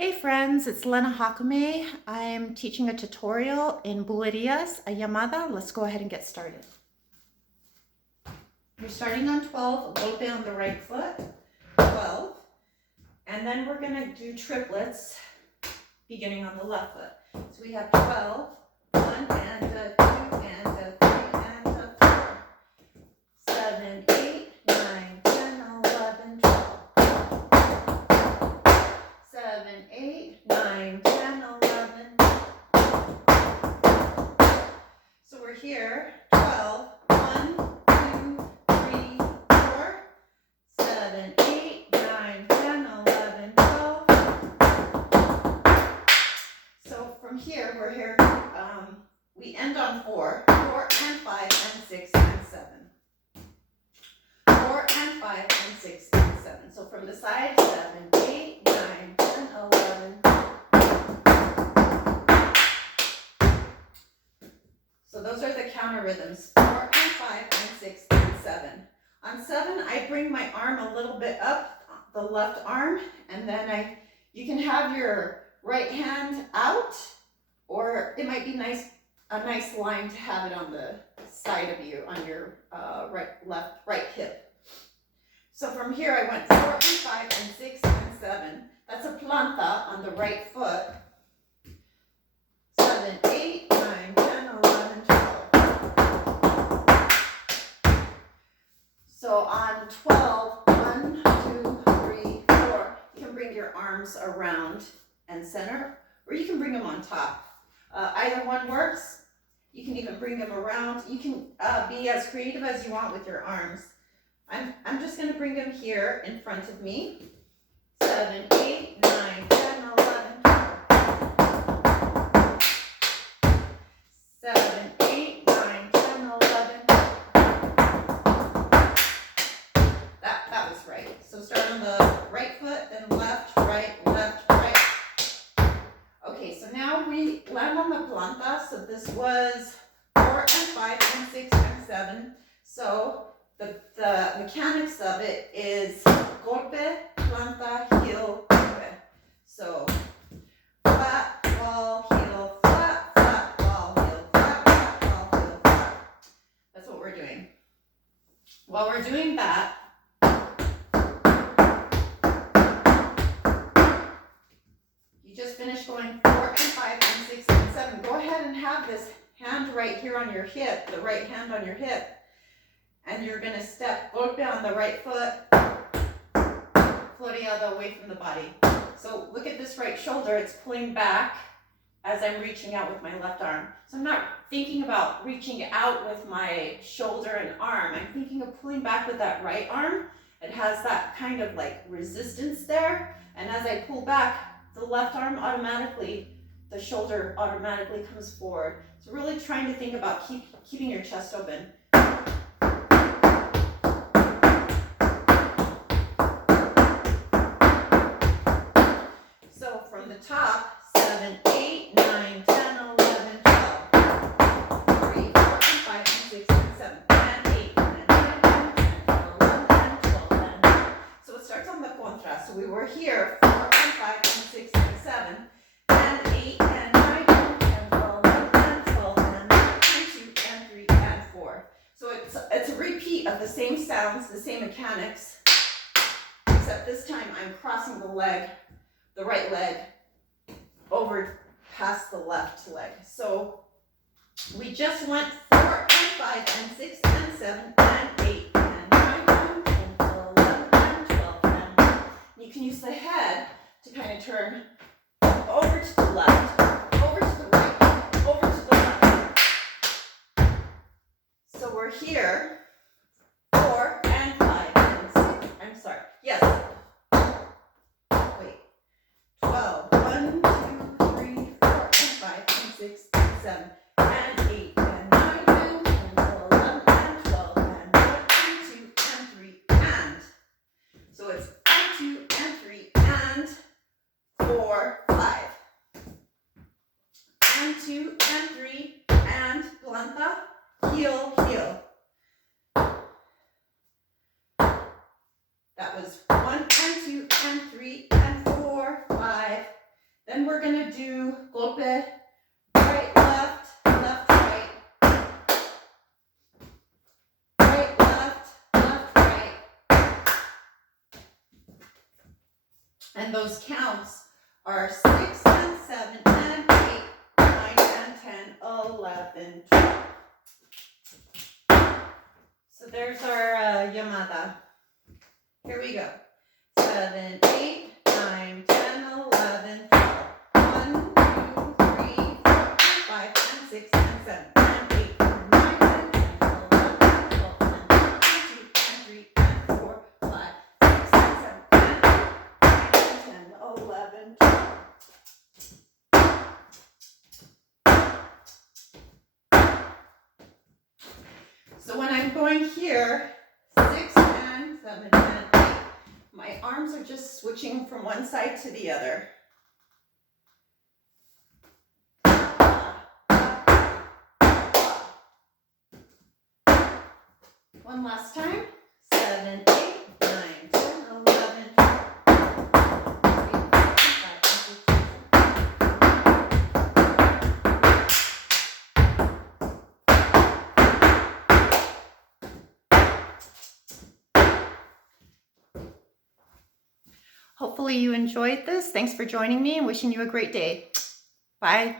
Hey friends, it's Lena Jácome. I'm teaching a tutorial in Bulerias Llamada. Let's go ahead and get started. You're starting on 12, a golpe on the right foot, 12, and then we're going to do triplets beginning on the left foot. So we have 12, 1 and a 2 and a 3 and a 4, 7, 8, 9, 10, 11, 12. 7, 8, 9, 10, 11. So we're here, 12, 1, 2, 3, 4, 7, 8, 9, 10, 11, 12. So from here, we're here, we end on 4 and 5 and 6 and 7. 4 and 5 and 6 and 7. So from the side, 7, 8, 9, 10, 11. So those are the counter rhythms, 4 and 5 and 6 and 7. On 7, I bring my arm a little bit up, the left arm, and then you can have your right hand out, or it might be a nice line to have it on the side of you, on your right hip. So from here I went 4 and 5 and 6 and 7. That's a planta on the right foot. 7, 8, 9, 10, 11, 12. So on 12, 1, 2, 3, 4, you can bring your arms around and center, or you can bring them on top. Either one works. You can even bring them around. You can be as creative as you want with your arms. I'm just going to bring them here in front of me. 7, 8, 9, 10, 11, 12. 7, 8, 9, 10, 11. That was right. So start on the right foot, then left, right, left, right. Okay, so now we land on the planta. So this was 4 and 5 and 6 and 7. So the mechanics of it is golpe, planta, heel, golpe. So flat, ball, heel, flat, flat, ball, heel, flat, flat, ball, heel, flat. That's what we're doing. While we're doing that, you just finished going 4 and 5 and 6 and 7. Go ahead and have this hand right here on your hip, the right hand on your hip. And you're going to step golpe on the right foot, floreada away from the body. So look at this right shoulder, it's pulling back as I'm reaching out with my left arm. So I'm not thinking about reaching out with my shoulder and arm. I'm thinking of pulling back with that right arm. It has that kind of like resistance there. And as I pull back, the left arm the shoulder automatically comes forward. So really trying to think about keeping your chest open. From the top, 7, 8, 9, 10, 11, 12, 3, 4, and 5, and 6, and 7, and 8, and 9, 10, 11, and 12, and 9. So it starts on the contra. So we were here, 4, and 5, and 6, and 7, and 8, and 9, 10, 11, and 12, and 9, and 2, and 3, and 4. So it's a repeat of the same sounds, the same mechanics, except this time I'm crossing the right leg over past the left leg. So we just went 4 and 5 and 6 and 7 and 8 and 9 and 10 and 11 and 12 and 1. You can use the head to kind of turn over to the left, over to the right, over to the left. So we're here, 4 and 5 and 6. I'm sorry. Yes. 12, 1, 2, 3, 4, and 5, and 6, and 7, and 8, and 9, and 10, and 11, and 12, and 1, and 2, and 3, and. So it's 1, 2, and 3, and 4, 5. And 2, and 3, and planta, heel, heel. That was 1 and 2 and 3 and 4, 5, Then we're going to do golpe, right, left, left, right. Right, left, right. And those counts are 6, 10, 7, 10, 8, 9, 10, 10, 11, 12. So there's our llamada. Here we go. 7, 8, 9, 10, 11, 12. 1, 2, 3, 4, 5, 10, 6, 10, 7, 10, 8, 9, 10, 11, 12, 10, 2, 3, 4, 5, 6, 7, 10, 10, 11, 12. So when I'm going here, 6, 10, 7, 10, 8, my arms are just switching from one side to the other. One last time. 7, 8, 9, 10, 11, 12. Hopefully you enjoyed this. Thanks for joining me and wishing you a great day. Bye.